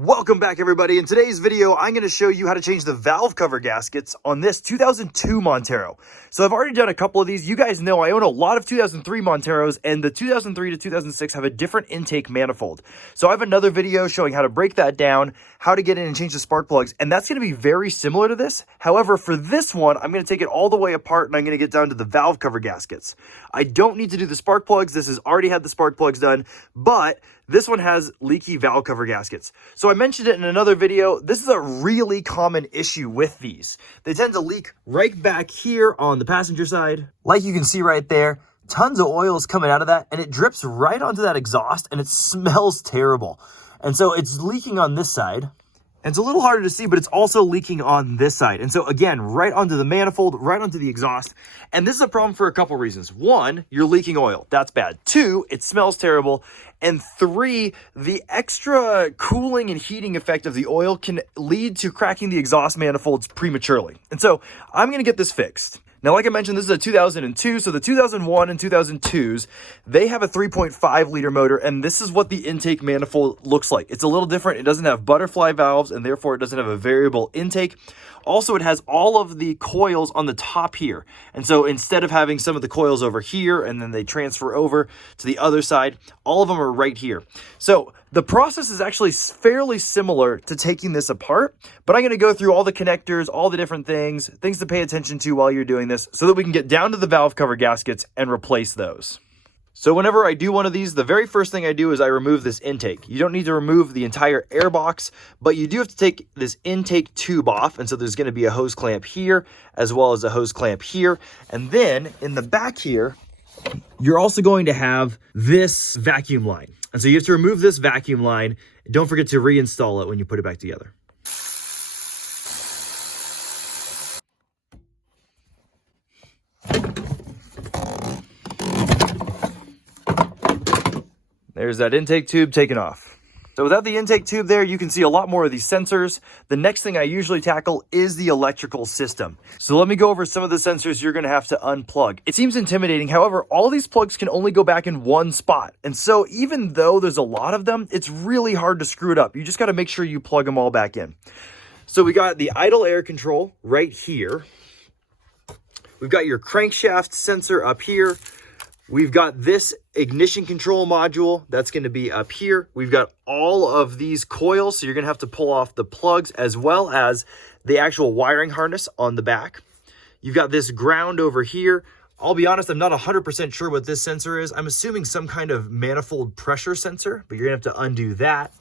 Welcome back, everybody. In today's video, I'm going to show you how to change the valve cover gaskets on this 2002 Montero. So I've already done a couple of these. You guys know I own a lot of 2003 Monteros, and the 2003 to 2006 have a different intake manifold. So I have another video showing how to break that down, how to get in and change the spark plugs, and that's going to be very similar to this. However, for this one, I'm going to take it all the way apart, and I'm going to get down to the valve cover gaskets. I don't need to do the spark plugs. This has already had the spark plugs done, but this one has leaky valve cover gaskets. So I mentioned it in another video. This is a really common issue with these. They tend to leak right back here on the passenger side. Like you can see right there, tons of oil is coming out of that, and it drips right onto that exhaust, and it smells terrible. And so it's leaking on this side. And it's a little harder to see, but it's also leaking on this side. And so again, right onto the manifold, right onto the exhaust. And this is a problem for a couple reasons. One, you're leaking oil. That's bad. Two, it smells terrible. And three, the extra cooling and heating effect of the oil can lead to cracking the exhaust manifolds prematurely. And so I'm going to get this fixed. Now, like I mentioned, this is a 2002, so the 2001 and 2002s, they have a 3.5 liter motor, and this is what the intake manifold looks like. It's a little different. It doesn't have butterfly valves, and therefore it doesn't have a variable intake. Also, it has all of the coils on the top here. And so instead of having some of the coils over here, and then they transfer over to the other side, all of them are right here. So the process is actually fairly similar to taking this apart, but I'm going to go through all the connectors, all the different things to pay attention to while you're doing this so that we can get down to the valve cover gaskets and replace those. So whenever I do one of these, the very first thing I do is I remove this intake. You don't need to remove the entire air box, but you do have to take this intake tube off. And so there's going to be a hose clamp here as well as a hose clamp here. And then in the back here, you're also going to have this vacuum line. And so you have to remove this vacuum line. Don't forget to reinstall it when you put it back together. There's that intake tube taken off. So without the intake tube there, you can see a lot more of these sensors. The next thing I usually tackle is the electrical system. So let me go over some of the sensors you're going to have to unplug. It seems intimidating. However, all these plugs can only go back in one spot. And so even though there's a lot of them, it's really hard to screw it up. You just got to make sure you plug them all back in. So we got the idle air control right here. We've got your crankshaft sensor up here. We've got this ignition control module that's going to be up here. We've got all of these coils, so you're going to have to pull off the plugs as well as the actual wiring harness on the back. You've got this ground over here. I'll be honest, I'm not 100% sure what this sensor is. I'm assuming some kind of manifold pressure sensor, but you're going to have to undo that.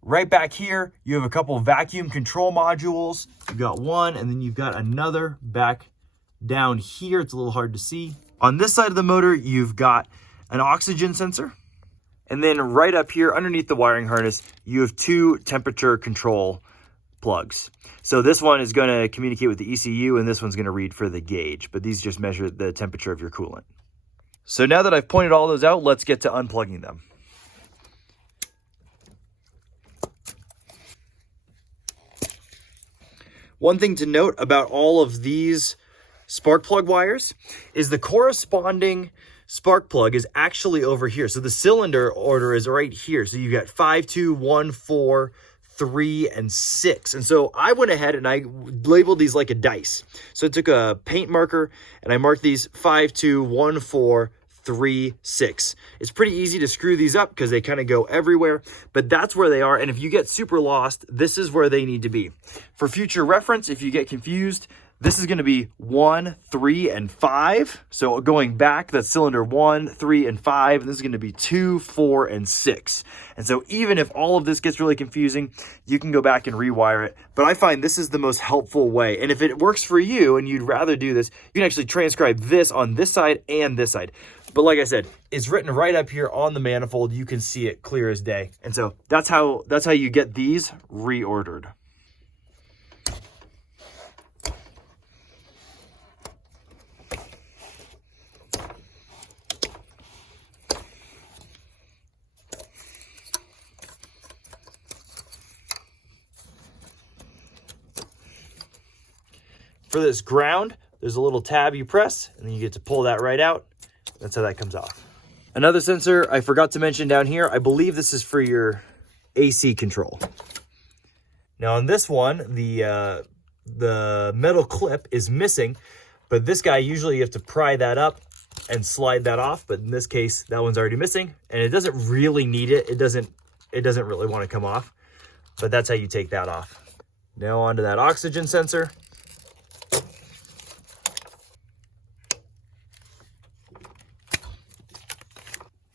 Right back here, you have a couple vacuum control modules. You've got one, and then you've got another back down here. It's a little hard to see. On this side of the motor, you've got an oxygen sensor. And then right up here underneath the wiring harness, you have two temperature control plugs. So this one is going to communicate with the ECU, and this one's going to read for the gauge. But these just measure the temperature of your coolant. So now that I've pointed all those out, let's get to unplugging them. One thing to note about all of these spark plug wires is the corresponding spark plug is actually over here. So the cylinder order is right here. So you've got 5, 2, 1, 4, 3, and 6. And so I went ahead and I labeled these like a dice. So I took a paint marker and I marked these 5, 2, 1, 4, 3, 6. It's pretty easy to screw these up because they kind of go everywhere, but that's where they are. And if you get super lost, this is where they need to be. For future reference, if you get confused, this is going to be 1, 3, and 5. So going back, that's cylinder 1, 3, and 5. And this is going to be 2, 4, and 6. And so even if all of this gets really confusing, you can go back and rewire it. But I find this is the most helpful way. And if it works for you and you'd rather do this, you can actually transcribe this on this side and this side. But like I said, it's written right up here on the manifold. You can see it clear as day. And so that's how you get these reordered. For this ground, there's a little tab you press, and then you get to pull that right out. That's how that comes off. Another sensor I forgot to mention down here, I believe this is for your AC control. Now on this one, the metal clip is missing, but this guy, usually you have to pry that up and slide that off. But in this case, that one's already missing, and it doesn't really need it. It doesn't really want to come off, but that's how you take that off. Now onto that oxygen sensor.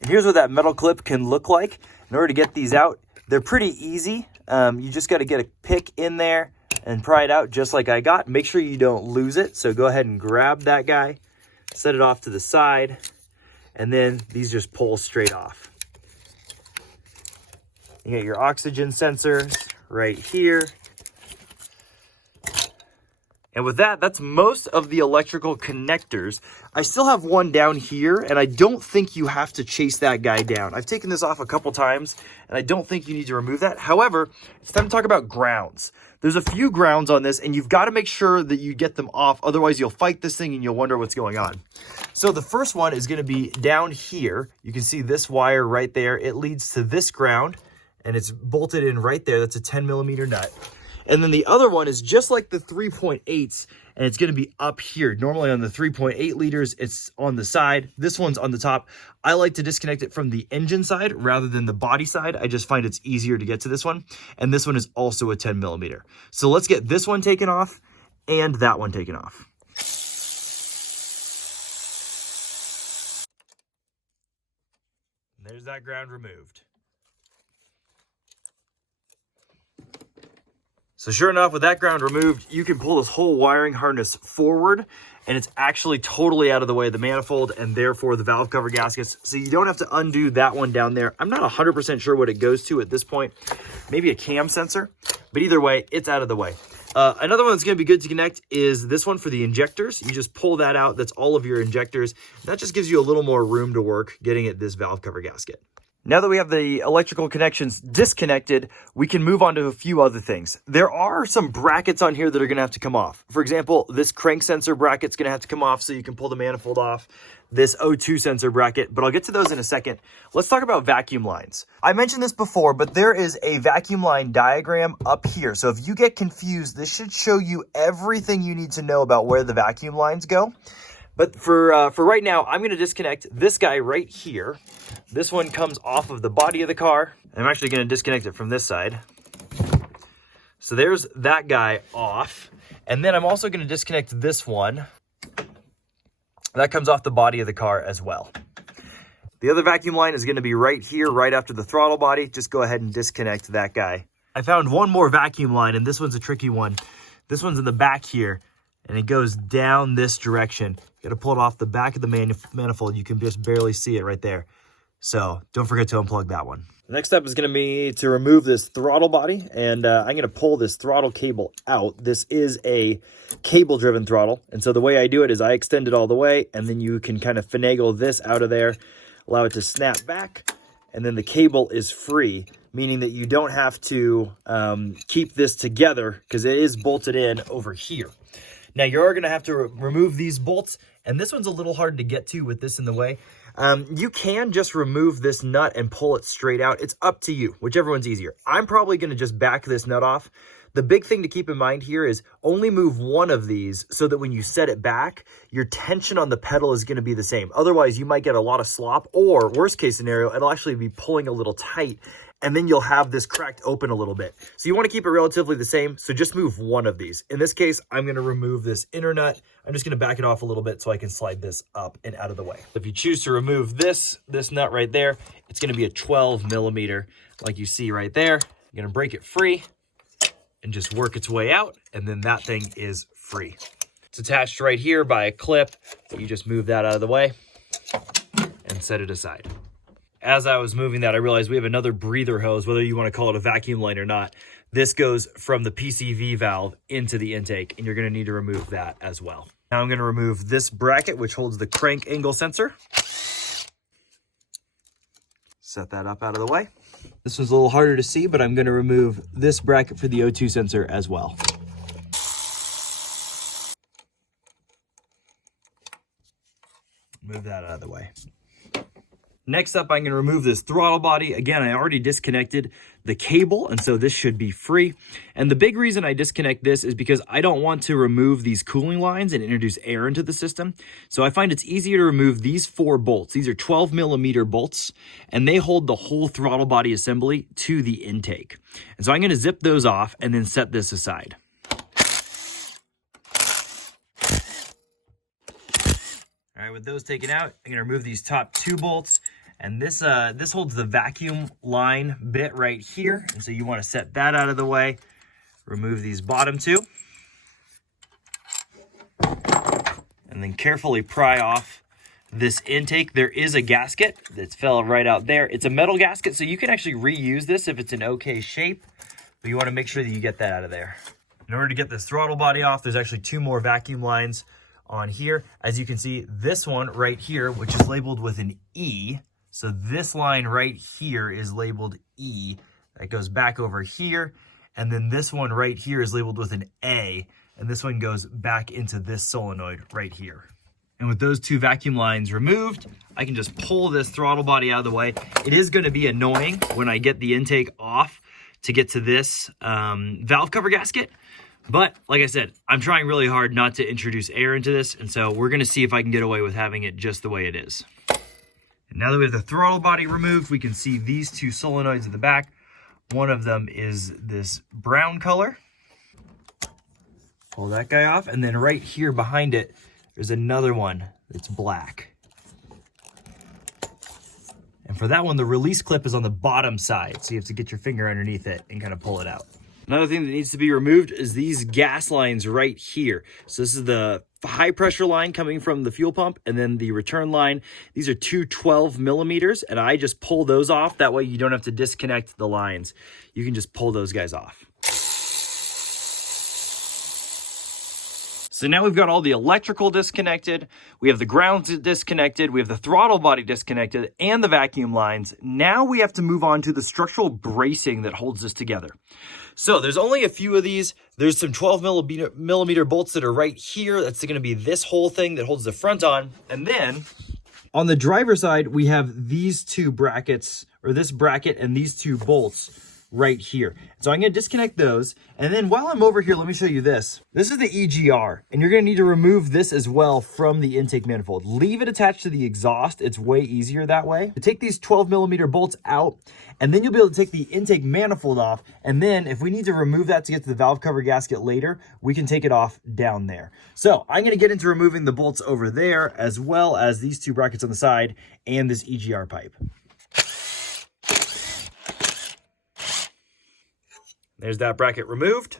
And here's what that metal clip can look like. In order to get these out, they're pretty easy. You just got to get a pick in there and pry it out just like I got. Make sure you don't lose it. So go ahead and grab that guy, set it off to the side, and then these just pull straight off. You got your oxygen sensors right here. And with that, that's most of the electrical connectors. I still have one down here, and I don't think you have to chase that guy down. I've taken this off a couple times, and I don't think you need to remove that. However, it's time to talk about grounds. There's a few grounds on this, and you've got to make sure that you get them off. Otherwise, you'll fight this thing, and you'll wonder what's going on. So the first one is going to be down here. You can see this wire right there. It leads to this ground, and it's bolted in right there. That's a 10mm nut. And then the other one is just like the 3.8s, and it's going to be up here. Normally on the 3.8 liters, it's on the side. This one's on the top. I like to disconnect it from the engine side rather than the body side. I just find it's easier to get to this one. And this one is also a 10mm. So let's get this one taken off and that one taken off. And there's that ground removed. So sure enough, with that ground removed, you can pull this whole wiring harness forward, and it's actually totally out of the way of the manifold and therefore the valve cover gaskets. So you don't have to undo that one down there. I'm not 100% sure what it goes to at this point. Maybe a cam sensor, but either way, it's out of the way. Another one that's going to be good to connect is this one for the injectors. You just pull that out. That's all of your injectors. That just gives you a little more room to work getting at this valve cover gasket. Now that we have the electrical connections disconnected, we can move on to a few other things. There are some brackets on here that are going to have to come off. For example, this crank sensor bracket's going to have to come off so you can pull the manifold off. This O2 sensor bracket, but I'll get to those in a second. Let's talk about vacuum lines. I mentioned this before, but there is a vacuum line diagram up here. So if you get confused, this should show you everything you need to know about where the vacuum lines go. But for right now, I'm going to disconnect this guy right here. This one comes off of the body of the car. I'm actually going to disconnect it from this side. So there's that guy off. And then I'm also going to disconnect this one. That comes off the body of the car as well. The other vacuum line is going to be right here, right after the throttle body. Just go ahead and disconnect that guy. I found one more vacuum line, and this one's a tricky one. This one's in the back here, and it goes down this direction. You got to pull it off the back of the manifold. You can just barely see it right there. So don't forget to unplug that one. The next step is going to be to remove this throttle body, and I'm going to pull this throttle cable out. This is a cable-driven throttle, and so the way I do it is I extend it all the way, and then you can kind of finagle this out of there, allow it to snap back, and then the cable is free, meaning that you don't have to keep this together because it is bolted in over here. Now, you're going to have to remove these bolts, and this one's a little hard to get to with this in the way. You can just remove this nut and pull it straight out. It's up to you, whichever one's easier. I'm probably going to just back this nut off. The big thing to keep in mind here is only move one of these so that when you set it back, your tension on the pedal is going to be the same. Otherwise, you might get a lot of slop, or worst case scenario, it'll actually be pulling a little tight, and then you'll have this cracked open a little bit. So you want to keep it relatively the same, so just move one of these. In this case, I'm going to remove this inner nut. I'm just going to back it off a little bit so I can slide this up and out of the way. If you choose to remove this nut right there, it's going to be a 12mm, like you see right there. You're going to break it free and just work its way out, and then that thing is free. It's attached right here by a clip, but you just move that out of the way and set it aside. As I was moving that, I realized we have another breather hose, whether you want to call it a vacuum line or not. This goes from the PCV valve into the intake, and you're going to need to remove that as well. Now I'm going to remove this bracket, which holds the crank angle sensor. Set that up out of the way. This was a little harder to see, but I'm going to remove this bracket for the O2 sensor as well. Move that out of the way. Next up, I'm going to remove this throttle body. Again, I already disconnected the cable, and so this should be free. And the big reason I disconnect this is because I don't want to remove these cooling lines and introduce air into the system. So I find it's easier to remove these 4 bolts. These are 12mm bolts, and they hold the whole throttle body assembly to the intake. And so I'm going to zip those off and then set this aside. All right, with those taken out, I'm going to remove these top 2 bolts. And this holds the vacuum line bit right here. And so you want to set that out of the way. Remove these bottom 2. And then carefully pry off this intake. There is a gasket that fell right out there. It's a metal gasket, so you can actually reuse this if it's an okay shape. But you want to make sure that you get that out of there. In order to get this throttle body off, there's actually 2 more vacuum lines on here. As you can see, this one right here, which is labeled with an E. So this line right here is labeled E. That goes back over here. And then this one right here is labeled with an A. And this one goes back into this solenoid right here. And with those 2 vacuum lines removed, I can just pull this throttle body out of the way. It is going to be annoying when I get the intake off to get to this valve cover gasket. But like I said, I'm trying really hard not to introduce air into this. And so we're going to see if I can get away with having it just the way it is. And now that we have the throttle body removed, we can see these 2 solenoids at the back. One of them is this brown color. Pull that guy off. And then right here behind it, there's another one that's black. And for that one, the release clip is on the bottom side. So you have to get your finger underneath it and kind of pull it out. Another thing that needs to be removed is these gas lines right here. So this is the high pressure line coming from the fuel pump, and then the return line. These are 2 12mm, and I just pull those off. That way you don't have to disconnect the lines. You can just pull those guys off. So now we've got all the electrical disconnected, we have the grounds disconnected, we have the throttle body disconnected, and the vacuum lines. Now we have to move on to the structural bracing that holds this together. So there's only a few of these. There's some 12mm bolts that are right here. That's going to be this whole thing that holds the front on. And then on the driver's side, we have these 2 brackets, or this bracket and these 2 bolts right here. So I'm going to disconnect those. And then while I'm over here, let me show you this. This is the EGR, and you're going to need to remove this as well from the intake manifold. Leave it attached to the exhaust. It's way easier that way. To take these 12mm bolts out, and then you'll be able to take the intake manifold off. And then if we need to remove that to get to the valve cover gasket later, we can take it off down there. So I'm going to get into removing the bolts over there, as well as these 2 brackets on the side and this EGR pipe. There's that bracket removed.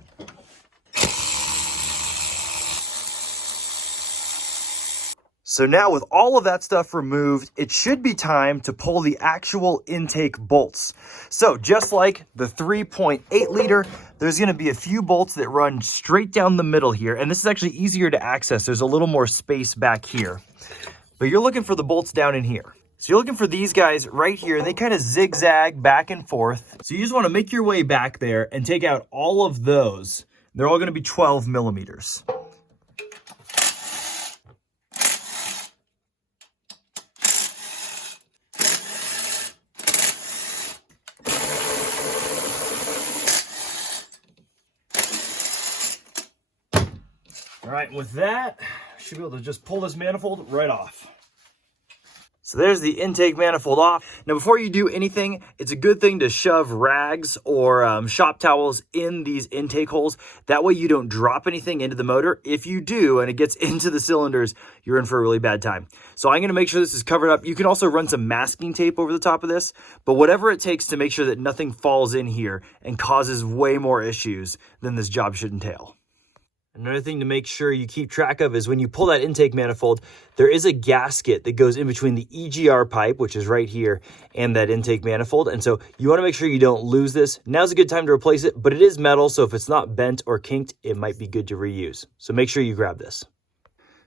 So now with all of that stuff removed, it should be time to pull the actual intake bolts. So just like the 3.8 liter, there's going to be a few bolts that run straight down the middle here. And this is actually easier to access. There's a little more space back here. But you're looking for the bolts down in here. So you're looking for these guys right here. They kind of zigzag back and forth. So you just want to make your way back there and take out all of those. They're all going to be 12mm. All right, with that, I should be able to just pull this manifold right off. So there's the intake manifold off. Now, before you do anything, it's a good thing to shove rags or shop towels in these intake holes. That way you don't drop anything into the motor. If you do, and it gets into the cylinders, you're in for a really bad time. So I'm gonna make sure this is covered up. You can also run some masking tape over the top of this, but whatever it takes to make sure that nothing falls in here and causes way more issues than this job should entail. Another thing to make sure you keep track of is when you pull that intake manifold, there is a gasket that goes in between the EGR pipe, which is right here, and that intake manifold. And so you want to make sure you don't lose this. Now's a good time to replace it, but it is metal, so if it's not bent or kinked, it might be good to reuse. So make sure you grab this.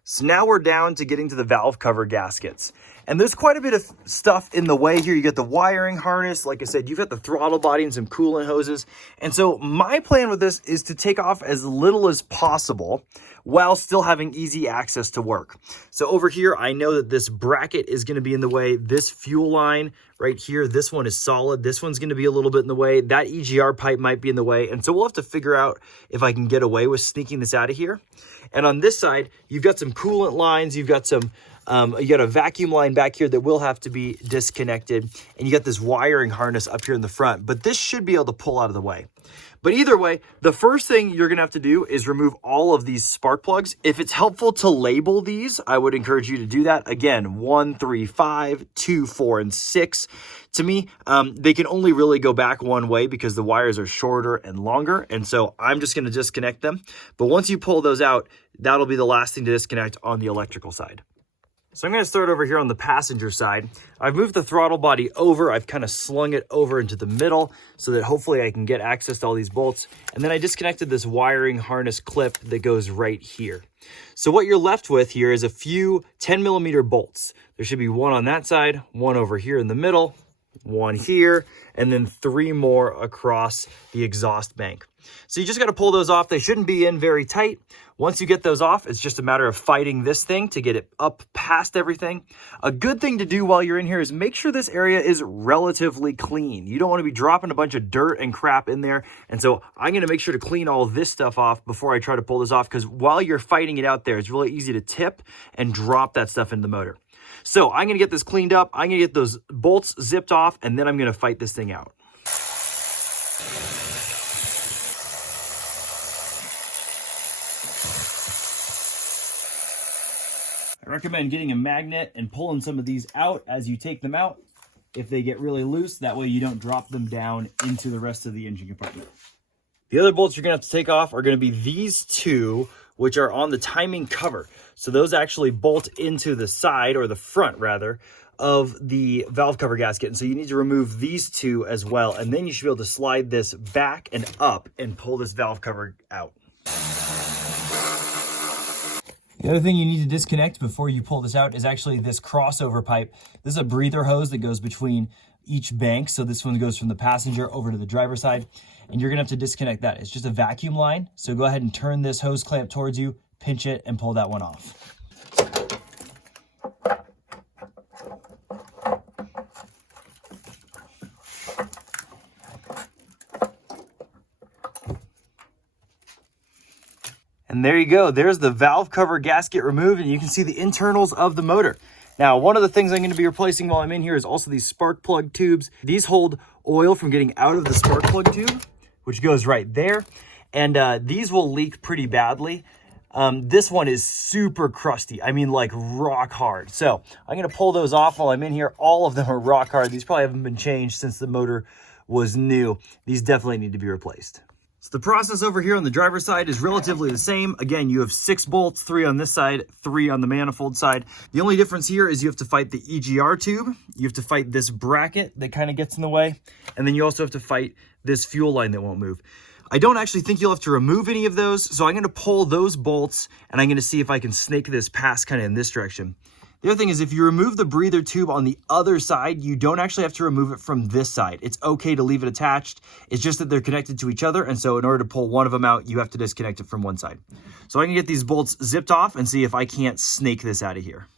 So now we're down to getting to the valve cover gaskets. And there's quite a bit of stuff in the way here. You got the wiring harness. Like I said, you've got the throttle body and some coolant hoses. And so my plan with this is to take off as little as possible while still having easy access to work. So over here, I know that this bracket is going to be in the way. This fuel line right here, this one is solid. This one's going to be a little bit in the way. That EGR pipe might be in the way. And so we'll have to figure out if I can get away with sneaking this out of here. And on this side, you've got some coolant lines. You've got some you got a vacuum line back here that will have to be disconnected, and you got this wiring harness up here in the front, but this should be able to pull out of the way. But either way, the first thing you're gonna have to do is remove all of these spark plugs. If it's helpful to label these, I would encourage you to do that. Again, 1, 3, 5, 2, 4, and 6. To me, they can only really go back one way because the wires are shorter and longer, and so I'm just gonna disconnect them. But once you pull those out, that'll be the last thing to disconnect on the electrical side. So I'm going to start over here on the passenger side. I've moved the throttle body over. I've kind of slung it over into the middle so that hopefully I can get access to all these bolts. And then I disconnected this wiring harness clip that goes right here. So what you're left with here is a few 10mm bolts. There should be one on that side, one over here in the middle, one here, and then 3 more across the exhaust bank. So you just got to pull those off. They shouldn't be in very tight. Once you get those off, it's just a matter of fighting this thing to get it up past everything. A good thing to do while you're in here is make sure this area is relatively clean. You don't want to be dropping a bunch of dirt and crap in there. And so I'm going to make sure to clean all this stuff off before I try to pull this off, because while you're fighting it out there, it's really easy to tip and drop that stuff into the motor. So I'm going to get this cleaned up. I'm going to get those bolts zipped off, and then I'm going to fight this thing out. I recommend getting a magnet and pulling some of these out as you take them out. If they get really loose, that way you don't drop them down into the rest of the engine compartment. The other bolts you're going to have to take off are going to be these two, which are on the timing cover. So those actually bolt into the side, or the front rather, of the valve cover gasket. And so you need to remove these two as well. And then you should be able to slide this back and up and pull this valve cover out. The other thing you need to disconnect before you pull this out is actually this crossover pipe. This is a breather hose that goes between each bank. So this one goes from the passenger over to the driver's side, and you're gonna have to disconnect that. It's just a vacuum line. So go ahead and turn this hose clamp towards you, pinch it, and pull that one off. And there you go. There's the valve cover gasket removed, and you can see the internals of the motor. Now, one of the things I'm going to be replacing while I'm in here is also these spark plug tubes. These hold oil from getting out of the spark plug tube, which goes right there. And these will leak pretty badly. This one is super crusty. I mean, like rock hard. So I'm going to pull those off while I'm in here. All of them are rock hard. These probably haven't been changed since the motor was new. These definitely need to be replaced. So the process over here on the driver's side is relatively the same. Again, you have 6 bolts, 3 on this side, 3 on the manifold side. The only difference here is you have to fight the EGR tube. You have to fight this bracket that kind of gets in the way. And then you also have to fight this fuel line that won't move. I don't actually think you'll have to remove any of those. So I'm going to pull those bolts, and I'm going to see if I can snake this past kind of in this direction. The other thing is, if you remove the breather tube on the other side, you don't actually have to remove it from this side. It's okay to leave it attached. It's just that they're connected to each other. And so in order to pull one of them out, you have to disconnect it from one side. So I can get these bolts zipped off and see if I can't snake this out of here.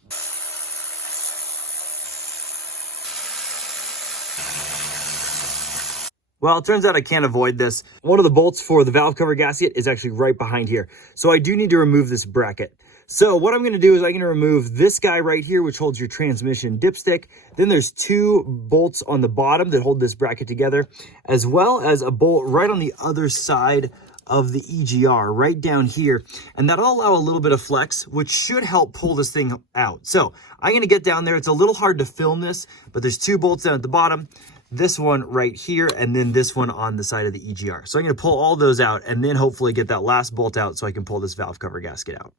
Well, it turns out I can't avoid this. One of the bolts for the valve cover gasket is actually right behind here. So I do need to remove this bracket. So what I'm going to do is I'm going to remove this guy right here, which holds your transmission dipstick. Then there's 2 bolts on the bottom that hold this bracket together, as well as a bolt right on the other side of the EGR right down here. And that'll allow a little bit of flex, which should help pull this thing out. So I'm going to get down there. It's a little hard to film this, but there's 2 bolts down at the bottom, this one right here, and then this one on the side of the EGR. So I'm going to pull all those out and then hopefully get that last bolt out so I can pull this valve cover gasket out.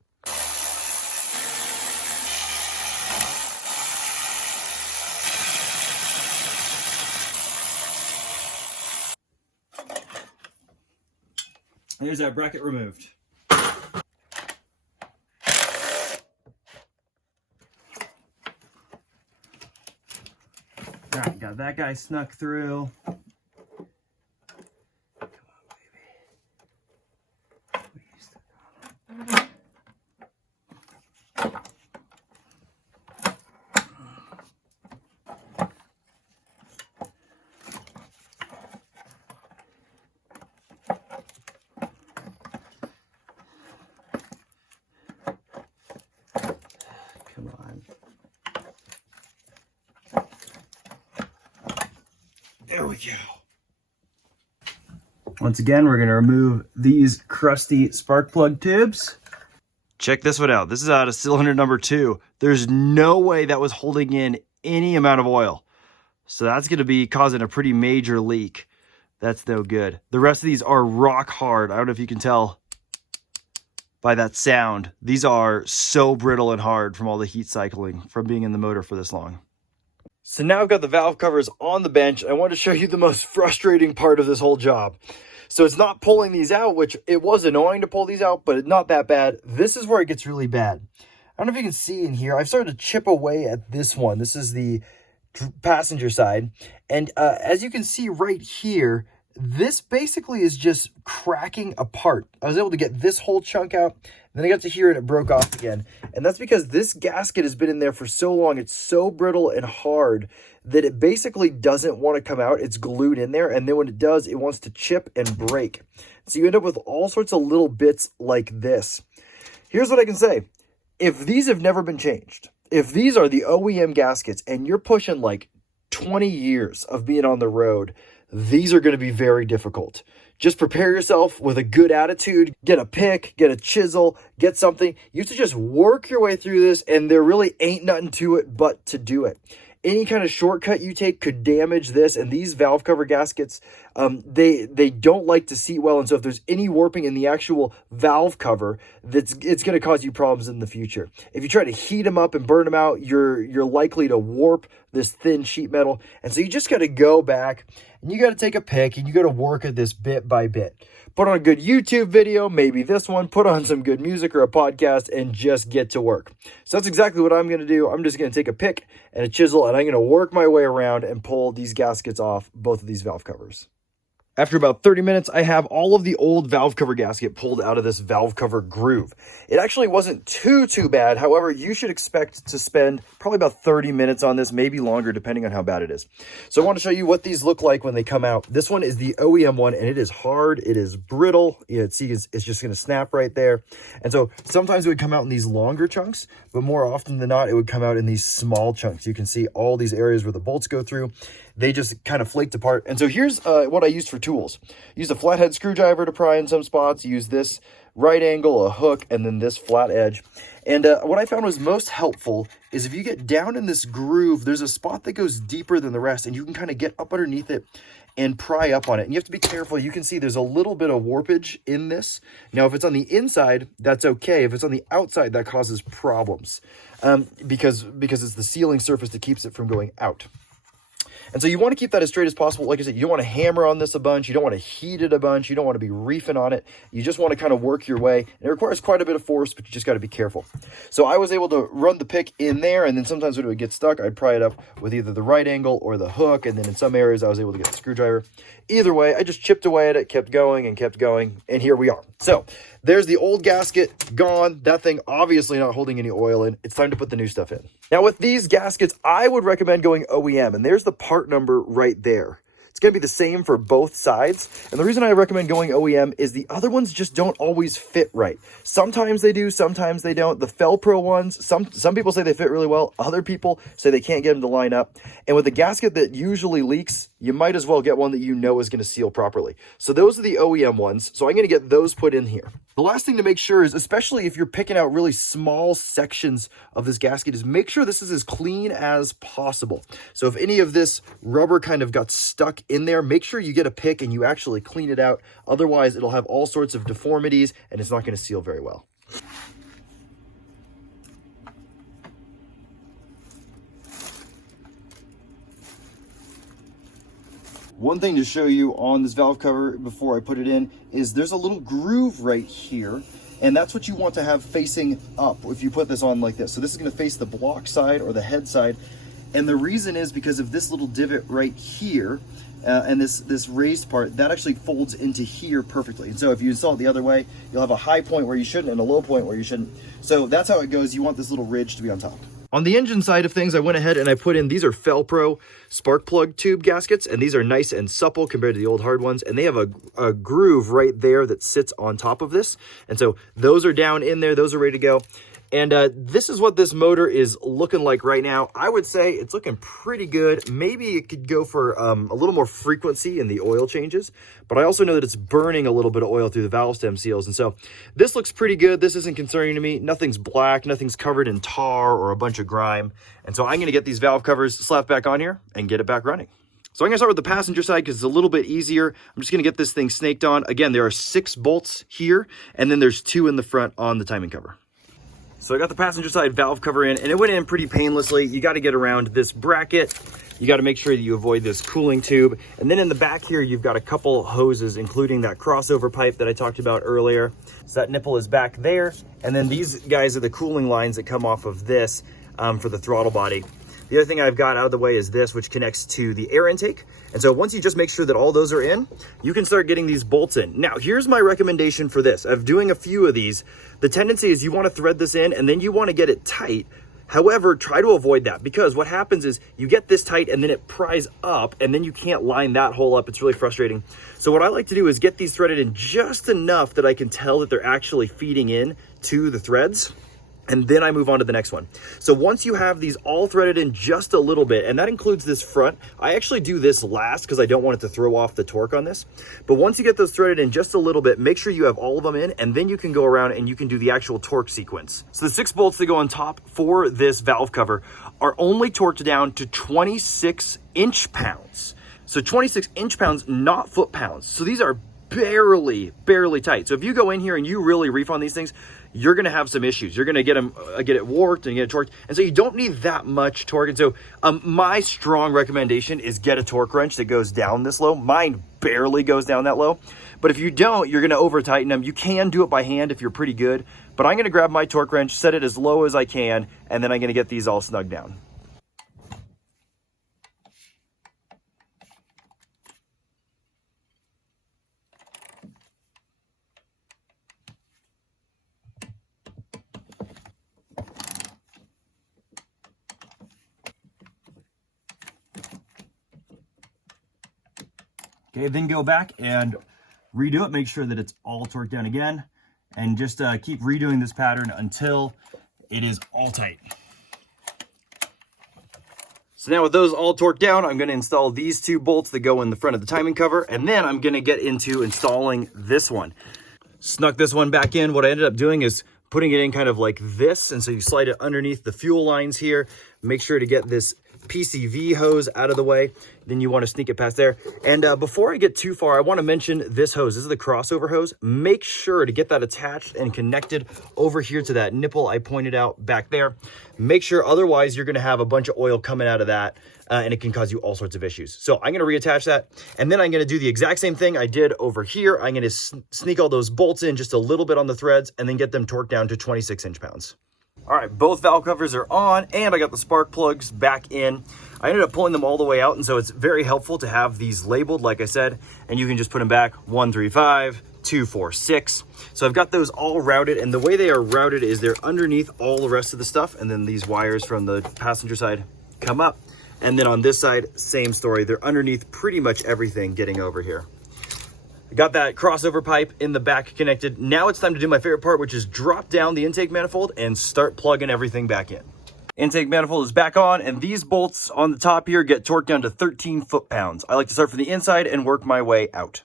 There's that bracket removed. Got that guy snuck through. Come on. There we go. Once again, we're going to remove these crusty spark plug tubes. Check this one out. This is out of cylinder number 2. There's no way that was holding in any amount of oil. So that's going to be causing a pretty major leak. That's no good. The rest of these are rock hard. I don't know if you can tell by that sound. These are so brittle and hard from all the heat cycling from being in the motor for this long. So now I've got the valve covers on the bench. I want to show you the most frustrating part of this whole job. So it's not pulling these out, which it was annoying to pull these out, but it's not that bad. This is where it gets really bad. I don't know if you can see in here. I've started to chip away at this one. This is the passenger side. And as you can see right here, this basically is just cracking apart. I was able to get this whole chunk out, and then I got to here and it broke off again. And that's because this gasket has been in there for so long. It's so brittle and hard that it basically doesn't want to come out. It's glued in there, and then when it does, it wants to chip and break. So you end up with all sorts of little bits like this. Here's what I can say. If these have never been changed, if these are the OEM gaskets and you're pushing like 20 years of being on the road, these are going to be very difficult. Just prepare yourself with a good attitude, get a pick, get a chisel, get something. You have to just work your way through this, and there really ain't nothing to it but to do it. Any kind of shortcut you take could damage this, and these valve cover gaskets, they don't like to seat well, and so if there's any warping in the actual valve cover, it's going to cause you problems in the future. If you try to heat them up and burn them out, you're likely to warp this thin sheet metal, and so you just got to go back, and you got to take a pick, and you got to work at this bit by bit. Put on a good YouTube video, maybe this one, put on some good music or a podcast, and just get to work. So that's exactly what I'm going to do. I'm just going to take a pick and a chisel, and I'm going to work my way around and pull these gaskets off both of these valve covers. After about 30 minutes, I have all of the old valve cover gasket pulled out of this valve cover groove. It actually wasn't too bad. However, you should expect to spend probably about 30 minutes on this, maybe longer, depending on how bad it is. So I want to show you what these look like when they come out. This one is the OEM one, and it is hard. It is brittle. See, it's just going to snap right there. And so sometimes it would come out in these longer chunks, but more often than not, it would come out in these small chunks. You can see all these areas where the bolts go through. They just kind of flaked apart. And so here's what I used for tools. Use a flathead screwdriver to pry in some spots. Use this right angle, a hook, and then this flat edge. And what I found was most helpful is if you get down in this groove, there's a spot that goes deeper than the rest, and you can kind of get up underneath it and pry up on it. And you have to be careful. You can see there's a little bit of warpage in this. Now, if it's on the inside, that's okay. If it's on the outside, that causes problems because it's the sealing surface that keeps it from going out. And so you want to keep that as straight as possible. Like I said, you don't want to hammer on this a bunch. You don't want to heat it a bunch. You don't want to be reefing on it. You just want to kind of work your way. And it requires quite a bit of force, but you just got to be careful. So I was able to run the pick in there, and then sometimes when it would get stuck, I'd pry it up with either the right angle or the hook. And then in some areas, I was able to get the screwdriver. Either way, I just chipped away at it, kept going, and here we are. So there's the old gasket gone. That thing obviously not holding any oil in. It's time to put the new stuff in. Now with these gaskets, I would recommend going OEM, and there's the part number right there. It's going to be the same for both sides. And the reason I recommend going OEM is the other ones just don't always fit right. Sometimes they do, sometimes they don't. The Felpro ones, some people say they fit really well. Other people say they can't get them to line up. And with a gasket that usually leaks, you might as well get one that you know is going to seal properly. So those are the OEM ones. So I'm going to get those put in here. The last thing to make sure is, especially if you're picking out really small sections of this gasket, is make sure this is as clean as possible. So if any of this rubber kind of got stuck in there, make sure you get a pick and you actually clean it out. Otherwise, it'll have all sorts of deformities and it's not going to seal very well. One thing to show you on this valve cover before I put it in is there's a little groove right here, and that's what you want to have facing up if you put this on like this. So this is going to face the block side or the head side, And the reason is because of this little divot right here, and this raised part, that actually folds into here perfectly. And so if you install it the other way, you'll have a high point where you shouldn't and a low point where you shouldn't. So that's how it goes. You want this little ridge to be on top. On the engine side of things, I went ahead and I put in, these are Felpro spark plug tube gaskets, and these are nice and supple compared to the old hard ones. And they have a groove right there that sits on top of this. And so those are down in there, those are ready to go. And this is what this motor is looking like right now. I would say it's looking pretty good. Maybe it could go for a little more frequency in the oil changes, but I also know that it's burning a little bit of oil through the valve stem seals. And so this looks pretty good. This isn't concerning to me. Nothing's black, nothing's covered in tar or a bunch of grime. And so I'm gonna get these valve covers slapped back on here and get it back running. So I'm gonna start with the passenger side because it's a little bit easier. I'm just gonna get this thing snaked on. Again, there are 6 bolts here, and then there's 2 in the front on the timing cover. So I got the passenger side valve cover in, and it went in pretty painlessly. You got to get around this bracket. You got to make sure that you avoid this cooling tube. And then in the back here, you've got a couple hoses, including that crossover pipe that I talked about earlier. So that nipple is back there. And then these guys are the cooling lines that come off of this for the throttle body. The other thing I've got out of the way is this, which connects to the air intake. And so once you just make sure that all those are in, you can start getting these bolts in. Now, here's my recommendation for this. Of doing a few of these, the tendency is you want to thread this in and then you want to get it tight. However, try to avoid that, because what happens is you get this tight and then it pries up and then you can't line that hole up. It's really frustrating. So what I like to do is get these threaded in just enough that I can tell that they're actually feeding in to the threads. And then I move on to the next one. So once you have these all threaded in just a little bit, and that includes this front, I actually do this last because I don't want it to throw off the torque on this. But once you get those threaded in just a little bit, make sure you have all of them in, and then you can go around and you can do the actual torque sequence. So the 6 bolts that go on top for this valve cover are only torqued down to 26 inch-pounds. So 26 inch-pounds, not foot-pounds. So these are barely tight. So if you go in here and you really reef on these things, you're going to have some issues. You're going to get it warped and get it torqued. And so you don't need that much torque. And so my strong recommendation is get a torque wrench that goes down this low. Mine barely goes down that low. But if you don't, you're going to over tighten them. You can do it by hand if you're pretty good. But I'm going to grab my torque wrench, set it as low as I can, and then I'm going to get these all snugged down. Okay, then go back and redo it. Make sure that it's all torqued down again, and just keep redoing this pattern until it is all tight. So now with those all torqued down, I'm going to install these 2 bolts that go in the front of the timing cover, and then I'm going to get into installing this one. Snuck this one back in. What I ended up doing is putting it in kind of like this, and so you slide it underneath the fuel lines here. Make sure to get this PCV hose out of the way. Then you want to sneak it past there. And before I get too far, I want to mention this hose. This is the crossover hose. Make sure to get that attached and connected over here to that nipple I pointed out back there. Make sure, otherwise you're going to have a bunch of oil coming out of that, and it can cause you all sorts of issues. So I'm going to reattach that, and then I'm going to do the exact same thing I did over here. I'm going to sneak all those bolts in just a little bit on the threads, and then get them torqued down to 26 inch-pounds. All right, both valve covers are on, and I got the spark plugs back in. I ended up pulling them all the way out, and so it's very helpful to have these labeled, like I said, and you can just put them back 1, 3, 5, 2, 4, 6. So I've got those all routed, and the way they are routed is they're underneath all the rest of the stuff, and then these wires from the passenger side come up. And then on this side, same story. They're underneath pretty much everything getting over here. Got that crossover pipe in the back connected. Now it's time to do my favorite part, which is drop down the intake manifold and start plugging everything back in. Intake manifold is back on, and these bolts on the top here get torqued down to 13 foot-pounds. I like to start from the inside and work my way out.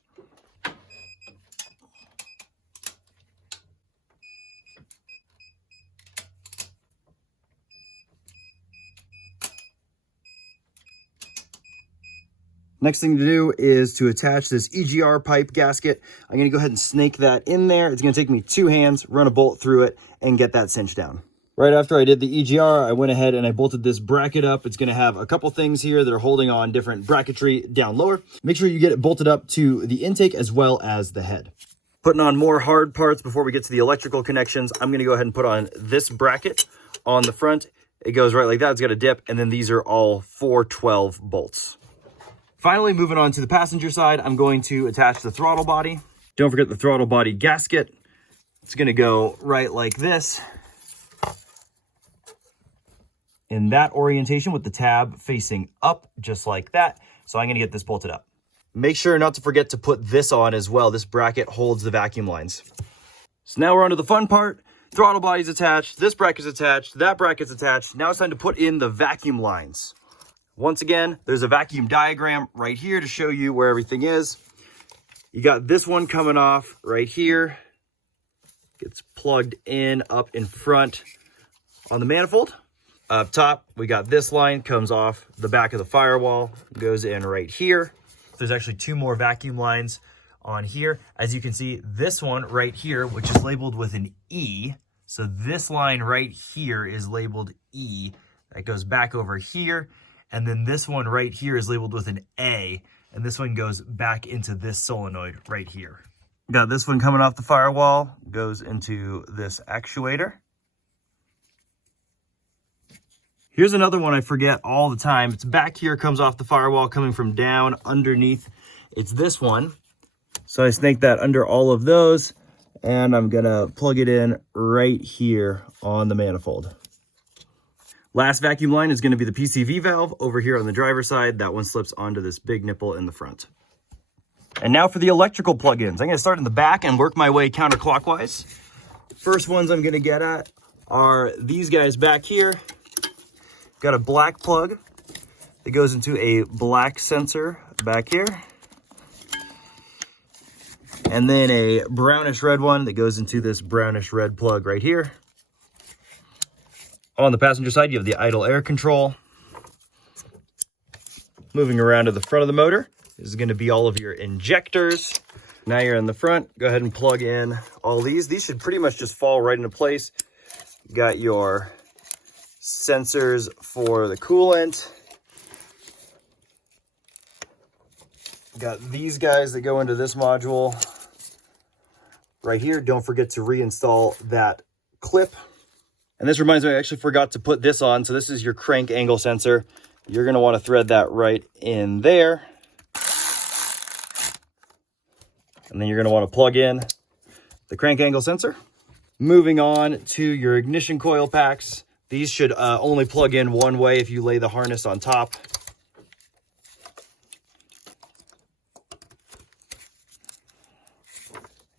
Next thing to do is to attach this EGR pipe gasket. I'm going to go ahead and snake that in there. It's going to take me 2 hands, run a bolt through it, and get that cinched down. Right after I did the EGR, I went ahead and I bolted this bracket up. It's going to have a couple things here that are holding on different bracketry down lower. Make sure you get it bolted up to the intake as well as the head. Putting on more hard parts before we get to the electrical connections, I'm going to go ahead and put on this bracket on the front, It goes right like that. It's got a dip, and then these are all 412 bolts. Finally, moving on to the passenger side, I'm going to attach the throttle body. Don't forget the throttle body gasket. It's going to go right like this, in that orientation with the tab facing up, just like that. So I'm going to get this bolted up. Make sure not to forget to put this on as well. This bracket holds the vacuum lines. So now we're on to the fun part. Throttle body's attached, this bracket's attached, that bracket's attached. Now it's time to put in the vacuum lines. Once again, there's a vacuum diagram right here to show you where everything is. You got this one coming off right here. Gets plugged in up in front on the manifold. Up top, we got this line, comes off the back of the firewall, goes in right here. There's actually two more vacuum lines on here. As you can see, this one right here, which is labeled with an E. So this line right here is labeled E. That goes back over here. And then this one right here is labeled with an A. And this one goes back into this solenoid right here. Got this one coming off the firewall, goes into this actuator. Here's another one I forget all the time. It's back here, comes off the firewall, coming from down underneath. It's this one. So I snake that under all of those, and I'm gonna plug it in right here on the manifold. Last vacuum line is gonna be the PCV valve over here on the driver's side. That one slips onto this big nipple in the front. And now for the electrical plugins. I'm gonna start in the back and work my way counterclockwise. First ones I'm gonna get at are these guys back here. Got a black plug that goes into a black sensor back here. And then a brownish red one that goes into this brownish red plug right here. On the passenger side, you have the idle air control. Moving around to the front of the motor, this is gonna be all of your injectors. Now you're in the front, go ahead and plug in all these. These should pretty much just fall right into place. You got your sensors for the coolant. Got these guys that go into this module right here. Don't forget to reinstall that clip. And this reminds me, I actually forgot to put this on. So this is your crank angle sensor. You're going to want to thread that right in there. And then you're going to want to plug in the crank angle sensor. Moving on to your ignition coil packs. These should only plug in one way if you lay the harness on top.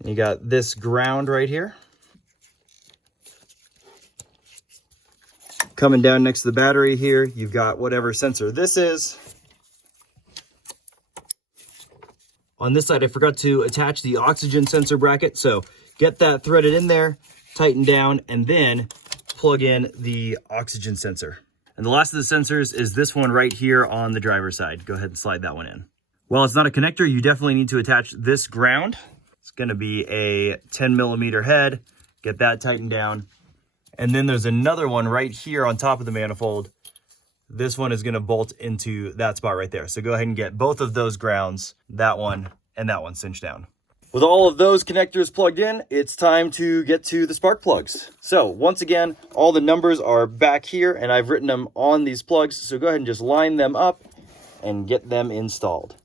You got this ground right here. Coming down next to the battery here, you've got whatever sensor this is. On this side, I forgot to attach the oxygen sensor bracket. So get that threaded in there, tighten down, and then plug in the oxygen sensor. And the last of the sensors is this one right here on the driver's side. Go ahead and slide that one in. Well, it's not a connector. You definitely need to attach this ground. It's gonna be a 10mm head. Get that tightened down. And then there's another one right here on top of the manifold. This one is gonna bolt into that spot right there. So go ahead and get both of those grounds, that one and that one, cinched down. With all of those connectors plugged in, it's time to get to the spark plugs. So once again, all the numbers are back here and I've written them on these plugs. So go ahead and just line them up and get them installed.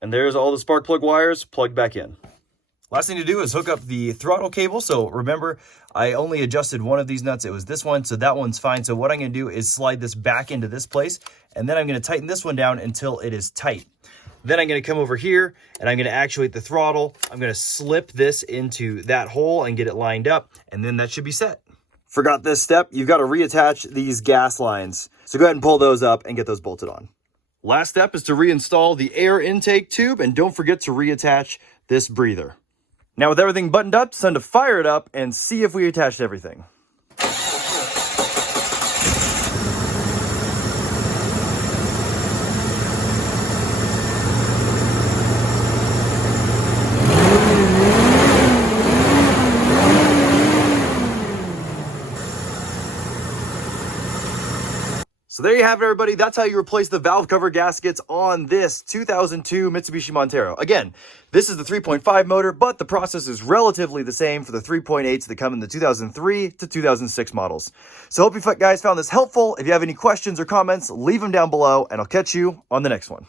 And there's all the spark plug wires plugged back in. Last thing to do is hook up the throttle cable. So remember, I only adjusted one of these nuts. It was this one, so that one's fine. So what I'm gonna do is slide this back into this place, and then I'm gonna tighten this one down until it is tight. Then I'm gonna come over here and I'm gonna actuate the throttle. I'm gonna slip this into that hole and get it lined up, and then that should be set. Forgot this step, you've got to reattach these gas lines. So go ahead and pull those up and get those bolted on. Last step is to reinstall the air intake tube, and don't forget to reattach this breather. Now with everything buttoned up, it's time to fire it up and see if we attached everything. So there you have it, everybody. That's how you replace the valve cover gaskets on this 2002 Mitsubishi Montero. Again, this is the 3.5 motor, but the process is relatively the same for the 3.8s that come in the 2003 to 2006 models. So hope you guys found this helpful. If you have any questions or comments, leave them down below, and I'll catch you on the next one.